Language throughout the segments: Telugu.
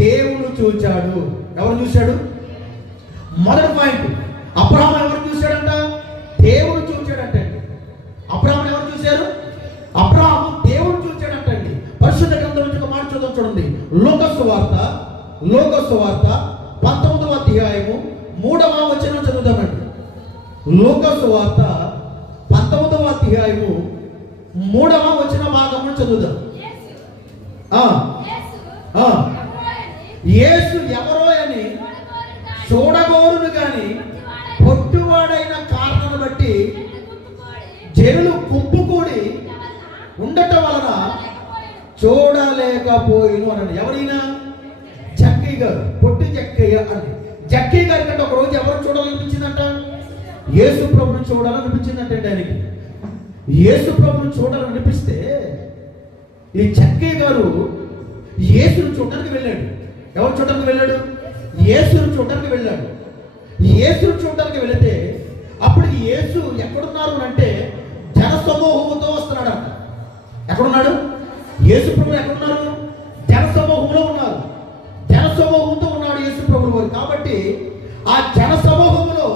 దేవుడు చూచాడు. ఎవరు చూశాడు? మొదటి పాయింట్, అబ్రహాము ఎవరు చూశాడంట? దేవుడు చూచాడంటే. అబ్రహాముని ఎవరు చూశారు? అబ్రహాము దేవుడు చూచాడంటండి. పరిశుద్ధ గ్రంథం నుంచి ఒక మాట చూడండి. లోకసు వార్త 19వ అధ్యాయము 3వ వచనం చదువుదామండి. లోకసు వార్త 19వ అధ్యాయము 3వ వచన భాగము చదువుదాం. యేసు ఎవరో అని చూడగోరును గాని పొట్టువాడైన కారణాన్ని బట్టి జనులు గుంపుకూడి ఉండటం వలన చూడలేకపోయిను అని. ఎవరైనా? జక్కయ్య గారు, పొట్టి జక్కయ్య అని. జక్కయ్య గారి కంటే ఒక రోజు ఎవరు చూడాలనిపించిందంట? యేసు ప్రభుని చూడాలనిపించిందంటే ఆయనకి. యేసు ప్రభుని చూడాలనిపిస్తే ఈ జక్కయ్య గారు యేసును చూడడానికి వెళ్ళాడు. ఎవరు చూడడానికి వెళ్ళాడు? యేసును చూడడానికి వెళ్ళాడు. యేసును చూడడానికి వెళితే అప్పుడు యేసు ఎక్కడున్నారు అంటే జన సమూహంతో వస్తున్నాడు. ఎక్కడున్నాడు? యేసు ప్రభు ఎక్కడున్నారు? జన సమూహంలో ఉన్నారు. జన సమూహంతో ఉన్నాడు యేసు ప్రభు వారు. కాబట్టి ఆ జన సమూహంలో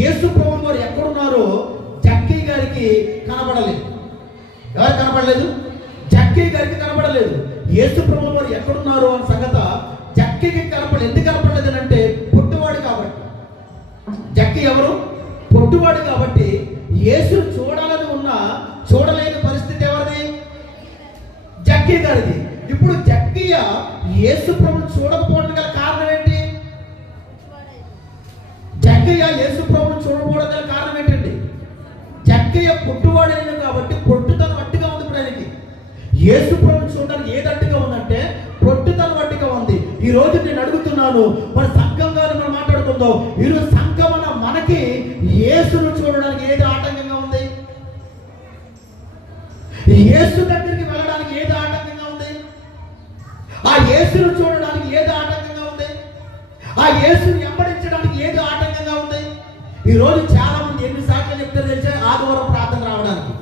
యేసు ప్రభు వారు ఎక్కడున్నారో జక్కయ్య గారికి కనబడలేదు. ఎవరు కనబడలేదు? జక్కయ్య గారికి కనబడలేదు. యేసు ప్రభు వారు ఎక్కడున్నారు అన్న సంగత జక్కయ్యకి కనపడలేదు. ఎందుకు కనపడలేదు అంటే పొట్టువాడు కాబట్టి. జక్కయ్య ఎవరు? పొట్టువాడు కాబట్టి యేసు చూడాలని ఉన్నా చూడలేని పరిస్థితి ఎవరిది? జక్కయ్య గారిది. ఇప్పుడు జక్కయ్య యేసు ప్రభుని చూడకపోవడం గల కారణం ఏంటి? జక్కయ్య యేసు ప్రభుని చూడకపోవడం గల కారణం ఏంటండి? జక్కయ్య పొట్టువాడైన కాబట్టి పొట్టుతనం అడ్డుగా ఉంది. ఇప్పుడు ఆయనకి యేసు ప్రభుని చూడడానికి ఏది అడ్డుగా ఉందంటే పొట్టుతనం అడ్డుగా ఉంది. ఈ రోజు నేను అడుగుతున్నాను, మన సంఘంగా మనం మాట్లాడుకుందాం. ఈరోజు సంఘం అన్న మనకి యేసును చూడడానికి ఏది ఆటంకంగా ఉంది? యేసు దగ్గరికి వెళ్ళడానికి ఏది ఆటంకంగా ఉంది? ఆ యేసును చూడడానికి ఏది ఆటంకంగా ఉంది? ఆ యేసుని వెంబడించడానికి ఏది ఆటంకంగా ఉంది? ఈ రోజు చాలా మంది ఎన్నిసార్లు చెప్తారు తెలిసే? ఆదివారం ప్రార్థన రావడానికి,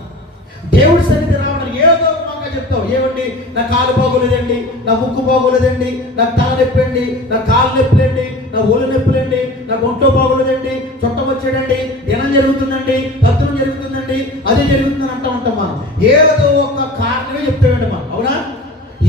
దేవుడి సన్నిధి రావడానికి ఏదో చెప్తావు. ఏమండి, నా కాలు బాగోలేదండి, నా ముక్కు బాగోలేదండి, నాకు తల నొప్పండి, నా కాలు నొప్పులండి, నా ఒళ్ళు నొప్పులండి, నాకు ఒంట్లో బాగోలేదండి, చుట్టం వచ్చాడండి, దినం జరుగుతుందండి, భక్తులు జరుగుతుందండి, అది జరుగుతుందని అంటూ ఉంటాం మనం. ఏదో ఒక కారణమే చెప్తామండి మనం. అవునా?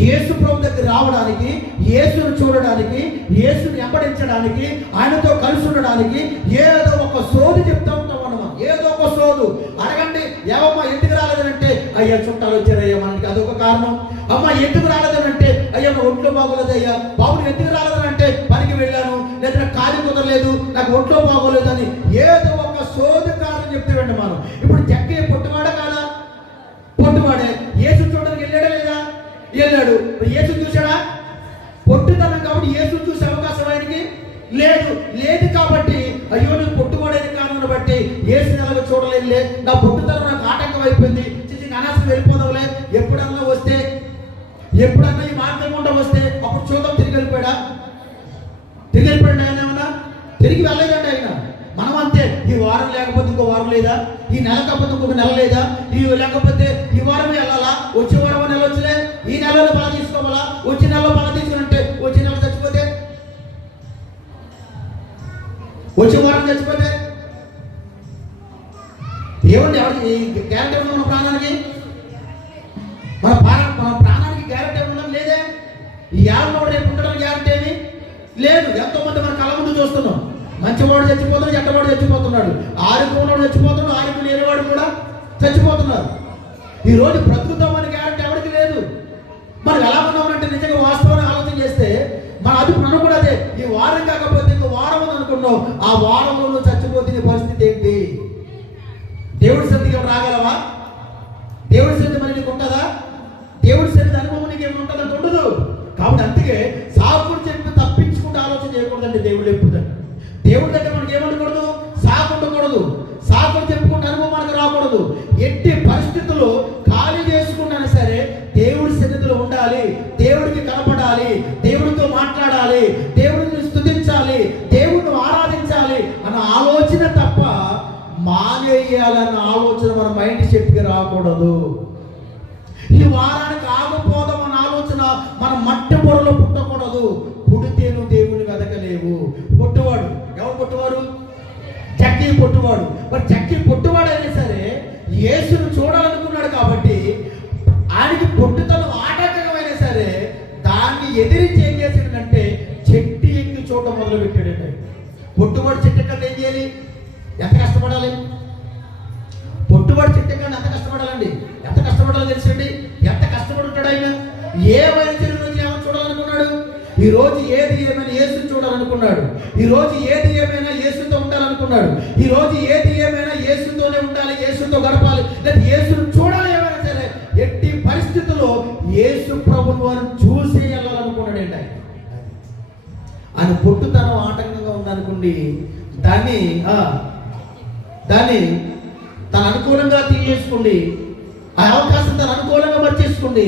యేసు ప్రభు దగ్గర రావడానికి, యేసును చూడడానికి, యేసుని వెంబడించడానికి, ఆయనతో కలిసి ఉండడానికి ఏదో ఒక సోదు చెప్తా ఉంటాం మనం. ఏదో ఒక సోదు. అడగండి, ఏవమ్మా ఎందుకు రాలేదనంటే అయ్యా చుట్టాలు వచ్చారయ్యా మనకి, అదొక కారణం. అమ్మ ఎందుకు రాలేదనంటే అయ్యా నా ఒంట్లో బాగోలేదయ్యా. బాబుని ఎందుకు రాలేదనంటే పనికి వెళ్ళాను, లేదా నాకు కాలు కుదరలేదు, నాకు ఒంట్లో బాగోలేదని ఏదో ఒక సోదు కారణం చెప్తామండి మనం. ఇప్పుడు జక్కయ్య పొట్టువాడే కాదా? పొట్టువాడే. యేసు చూడడానికి వెళ్ళాడా లేదా? వెళ్ళాడు. యేసు చూశాడా? పొట్టుతనం కాబట్టి యేసు చూసే అవకాశం ఆయనకి లేదు కాబట్టి అయ్యో నేను పొట్టుకోడైన కారణాన్ని బట్టి యేసుని ఎలాగో చూడలేదులే, నా పొట్టుతనం నాకు ఆటంకం అయిపోయింది, చిచి అనాశం వెళ్ళిపోదాంలే, ఎప్పుడన్నా ఈ మార్గం గుండా వస్తే అప్పుడు చూద్దాం. తిరిగి వెళ్ళిపోయాడా? ఆయన ఏమన్నా తిరిగి వెళ్ళలేదండి ఆయన. మనం అంతే. ఈ వారం లేకపోతే ఇంకో వారం లేదా, ఈ నెల కాకపోతే ఇంకొక నెల లేదా, ఈ లేకపోతే ఈ వారమే వెళ్ళాలా, వచ్చే వారం నెల వచ్చలే, ఈ నెలలో బాగా తీసుకోవాలా, వచ్చే నెలలో బాగా తీసుకుని వచ్చే నెల చచ్చిపోతే, వచ్చే వారం చచ్చిపోతే ఏమండి? ఎవరికి గ్యారెంటీ ఉన్న మన ప్రాణానికి? మన ప్రాణానికి గ్యారెంటీ ఉండడం లేదే. ఈ యాభై రేపు ఉండడానికి గ్యారెంటీ ఏమి లేదు. ఎంతో మంది మన కళ్ళ ముందు చూస్తున్నాం. మంచివాడు చచ్చిపోతున్నాడు, చెడ్డవాడు చచ్చిపోతున్నాడు, ఆరోగ్యం ఉన్నవాడు చచ్చిపోతున్నాడు, ఆరోగ్యం లేనివాడు కూడా చచ్చిపోతున్నారు. ఈ రోజు బ్రతుకుతామని గ్యారెంటీ ఎవరికి లేదు. మనం ఎలా ఉన్నామంటే నిజంగా వాస్తవాన్ని ఆలోచన చేస్తే మన అదుపు కూడా అదే. ఈ వారం కాకపోతే ఇంకో వారం అని అనుకున్నావు, ఆ వారంలో నువ్వు చచ్చిపోతే నీ పరిస్థితి ఏంటి? దేవుడి సన్నిధికి రాగలవా? దేవుడి సన్నిధి మరి నీకు ఉంటుందా? దేవుడి సన్నిధి అనుభవం నీకు ఏమి ఉంటుందంటే ఉండదు. కాబట్టి అందుకే సాకుడు చెప్పి తప్పించుకుంటే ఆలోచన చేయకూడదండి. దేవుడు ఎప్పుడు దేవుడి దగ్గర మనకి ఏమనకూడదు? సాకు ఉండకూడదు. సాకులు చెప్పుకుంటే అనుభవం మనకు రాకూడదు. ఎట్టి పరిస్థితుల్లో ఖాళీ చేసుకున్నా సరే దేవుడి సన్నిధిలో ఉండాలి, దేవుడికి కనపడాలి, దేవుడితో మాట్లాడాలి, దేవుడిని స్తుతించాలి, దేవుడిని ఆరాధించాలి అన్న ఆలోచన తప్ప మానేయాలన్న ఆలోచన మన మైండ్ సెట్కి రాకూడదు. ఈ వారానికి ఆగిపోదాం అన్న ఆలోచన మన మట్టి పొరలో పుట్టకూడదు. సరే దాన్ని ఎదిరించి ఏం చేశాడంటే చెట్టు ఎక్కి చూడటం మొదలు పెట్టాడండి. పొట్టుబడి చెట్టు ఎక్కడ ఏం చేయాలి? ఎంత కష్టపడాలి? పొట్టుబడి చెట్టు ఎక్కడ ఎంత కష్టపడాలండి? ఎంత కష్టపడాలో తెలుసండి? ఎంత కష్టపడి ఉంటాడు ఆయన? ఏమైనా చెరువు ఏమైనా చూడాలనుకున్నాడు? ఈ రోజు ఏది ఏమైనా యేసుని చూడాలనుకున్నాడు. ఈ రోజు ఏది ఏమైనా యేసుతో ఉండాలనుకున్నాడు. ఈ రోజు ఏది ఏమైనా యేసుతోనే ఉండాలి, యేసుతో గడపాలి, లేదా యేసును చూడాలి. ఏమైనా సరే ఎట్టి పరిస్థితుల్లో యేసు ప్రభువు వారిని చూసి వెళ్ళాలనుకున్నాడు ఏంటి ఆయన పొట్టుతనం ఆటంకంగా ఉందనుకోండి, దాన్ని తన అనుకూలంగా తీసేసుకోండి, ఆ అవకాశం తన అనుకూలంగా మర్చేసుకోండి.